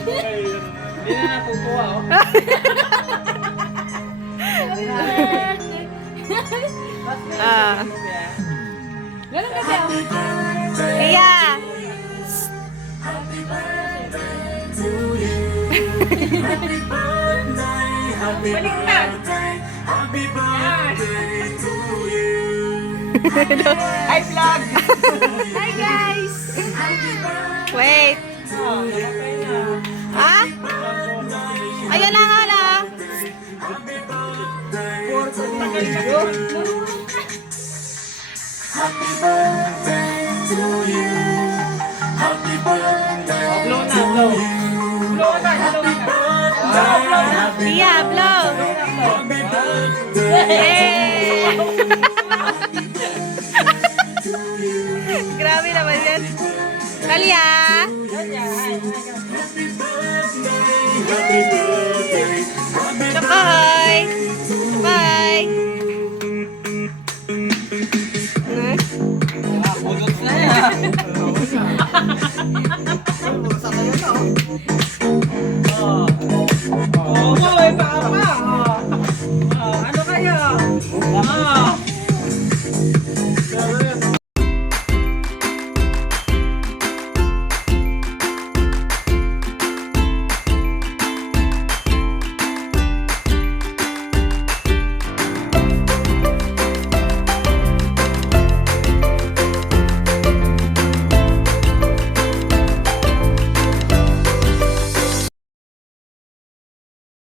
Hindi na napupuha, oh. Ah. Ganun kasi ako. Iya. Baliktad. Hi, vlog! Hi guys! Wait. Ha? Ayan na nga na. Blow na, blow. Blow na, blow na. Iya, blow. Yay! Grabe naman yan. Talia! Chakoy! Bye! Budot na yan. Oh, may papa. Ano kayo?